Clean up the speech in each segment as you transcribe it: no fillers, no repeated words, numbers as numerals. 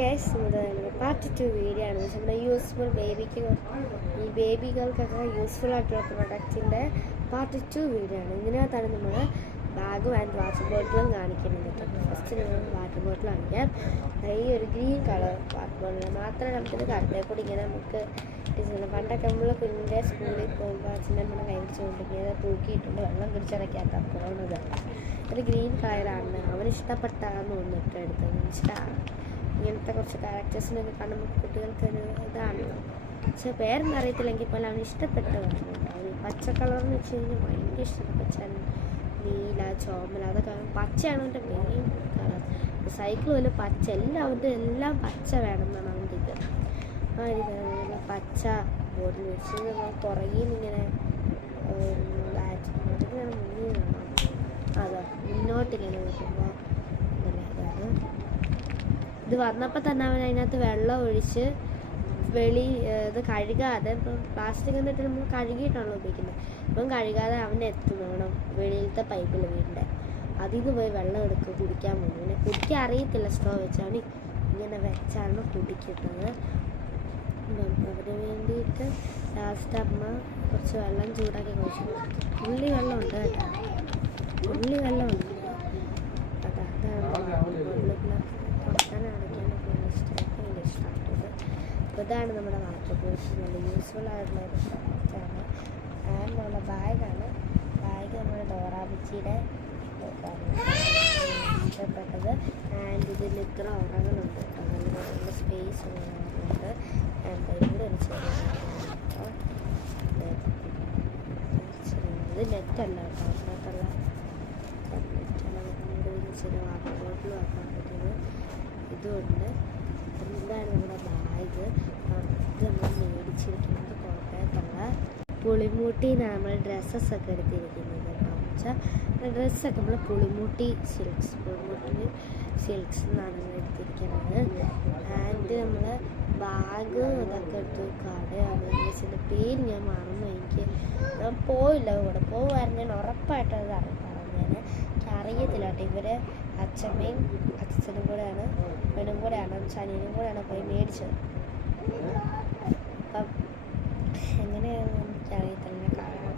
Guys, part 2 video ആണ്. നമ്മുടെ useful ഈ ബേബികൾക്കൊക്കെ യൂസ്ഫുൾ ആയിട്ടുള്ള പ്രൊഡക്റ്റിൻ്റെ പാർട്ട് 2 വീഡിയോ ആണ്. ഇതിനകത്താണ് നമ്മൾ ബാഗും ആൻഡ് വാട്ടർ ബോട്ടിലും കാണിക്കുന്നത് കേട്ടോ. ഫസ്റ്റ് നമ്മൾ വാട്ടർ ബോട്ടിൽ കാണിക്കാം. ഈ ഒരു ഗ്രീൻ കളർ വാട്ടർ ബോട്ടിൽ മാത്രമേ നമുക്കിത് കടലിൽ കൂടി ഇങ്ങനെ നമുക്ക് പണ്ടൊക്കെ നമ്മൾ കുഞ്ഞിൻ്റെ സ്കൂളിൽ പോകുമ്പോൾ അച്ഛൻ്റെ നമ്മുടെ കൈ പിടിച്ചുകൊണ്ടിരിക്കുന്നത് തൂക്കിയിട്ടുണ്ട് വെള്ളം കുടിച്ചിടയ്ക്കാത്ത പോകുന്നത്. ഒരു ഗ്രീൻ കളറാണ് അവന് ഇഷ്ടപ്പെട്ടാന്ന് തോന്നിട്ട് എടുത്തത്. ഇഷ്ടമാണ് ഇങ്ങനത്തെ കുറച്ച് ക്യാരക്ടേഴ്സിനൊക്കെ കാണുമ്പോൾ കുട്ടികൾക്ക് ഒരു ഇതാണല്ലോ. പക്ഷെ പേരൊന്നും അറിയത്തില്ലെങ്കിൽ പോലും അവന് ഇഷ്ടപ്പെട്ട് വരുന്നുണ്ട്. അവന് പച്ച കളറെന്ന് വെച്ച് കഴിഞ്ഞാൽ ഭയങ്കര ഇഷ്ടമാണ്. പച്ച, നീല, ചോമല, അതൊക്കെ പച്ചയാണ് അവൻ്റെ മെയിൻ കളർ. സൈക്കിൾ പോലെ പച്ച എല്ലാം പച്ച വേണമെന്നാണ് അവൻ്റെ ഇത്. പച്ച ബോർഡിൽ വെച്ച് നമ്മൾ പുറകിൽ ഇങ്ങനെ മുന്നിൽ കാണാം. അതാ മുന്നോട്ടിങ്ങനെ നോക്കുമ്പോൾ അതാണ് ഇത് വന്നപ്പോൾ തന്നെ അവൻ അതിനകത്ത് വെള്ളം ഒഴിച്ച് ഇത് കഴുകാതെ, ഇപ്പം പ്ലാസ്റ്റിക് എന്നിട്ട് നമ്മൾ കഴുകിയിട്ടാണല്ലോ ഉപയോഗിക്കുന്നത്. ഇപ്പം കഴുകാതെ അവനെ എത്തുന്നോണം വെളിയിലത്തെ പൈപ്പിൽ വീടിൻ്റെ അതിൽ നിന്ന് പോയി വെള്ളം എടുക്കുക കുടിക്കാൻ പോകുന്നു. പിന്നെ കുടിക്കാൻ അറിയത്തില്ല, സ്ട്രോ വെച്ചാണ് ഇങ്ങനെ വെച്ചാണ് കുടിക്കുന്നത്. അതിന് വേണ്ടിയിട്ട് ലാസ്റ്റ് അമ്മ കുറച്ച് വെള്ളം ചൂടാക്കി കഴിച്ചു. ഉള്ളി വെള്ളമുണ്ട് കേട്ടോ, ഉള്ളി വെള്ളമുണ്ട്. അതാണ് തുറക്കാൻ അടയ്ക്കാനൊക്കെ ഭയങ്കര ഇഷ്ടമായിട്ടത്. അപ്പോൾ ഇതാണ് നമ്മുടെ വാട്ടർ ബോട്ടിൽ, നല്ല യൂസ്ഫുൾ ആയിട്ടുള്ള ഒരു പ്രൊഡക്റ്റാണ്. ആൻഡ് നമ്മുടെ ബാഗ് നമ്മുടെ ഡോറാബുച്ചിയുടെ ഇഷ്ടപ്പെട്ടത്. ആൻഡ് ഇതിൽ ഇത്ര ഉറകളുണ്ട് കേട്ടോ, നല്ല സ്പേസ് ഉണ്ട്. ആൻഡ് ഇവിടെ ഒരു ഇത് നെറ്റല്ല കേട്ടോ, അതിനകത്തുള്ള നെറ്റാണ് വാട്ടർ ബോട്ടിൽ വെക്കാൻ പറ്റുന്നത്. ഇതുകൊണ്ട് ഇതാണ് നമ്മുടെ ബാഗ്. ഇത് നമ്മൾ മേടിച്ചിരിക്കുന്നത് കോട്ടയത്തുള്ള പുളിമൂട്ടിന്നാണ് നമ്മൾ ഡ്രസ്സൊക്കെ എടുത്തിരിക്കുന്നത് കേട്ടോ. വെച്ചാൽ ഡ്രസ്സൊക്കെ നമ്മൾ പുളിമൂട്ടി സിൽക്സ് എന്നാണ് നമ്മൾ എടുത്തിരിക്കുന്നത്. ആൻഡ് നമ്മൾ ബാഗ് ഇതൊക്കെ എടുത്തു കടയാണ്. ഇതിൻ്റെ പേര് ഞാൻ മറന്നു, ഞാൻ പോയില്ല. കൂടെ പോകുമായിരുന്നു ഞാൻ ഉറപ്പായിട്ട് അത് പറഞ്ഞേനെ. എനിക്ക് അറിയത്തില്ല കേട്ടോ. ഇവര് അച്ഛനും കൂടെയാണ് ഇവനും കൂടെയാണ് ശനിയും കൂടെയാണ് പോയി മേടിച്ചത്. അപ്പം എങ്ങനെയാണെന്ന് എനിക്കറിയത്തില്ല.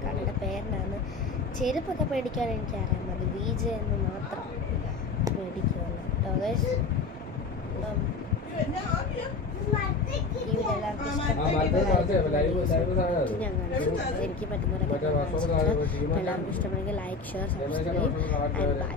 കടയുടെ പേരിനാണ്. ചെരുപ്പൊക്കെ മേടിക്കാൻ എനിക്കറിയാം, മതി VJ എന്ന് മാത്രം മേടിക്കുമല്ലോ കേട്ടോ. എനിക്ക് പറ്റുന്ന എല്ലാവർക്കും ഇഷ്ടപ്പെടുമെങ്കിൽ like, share, subscribe and by.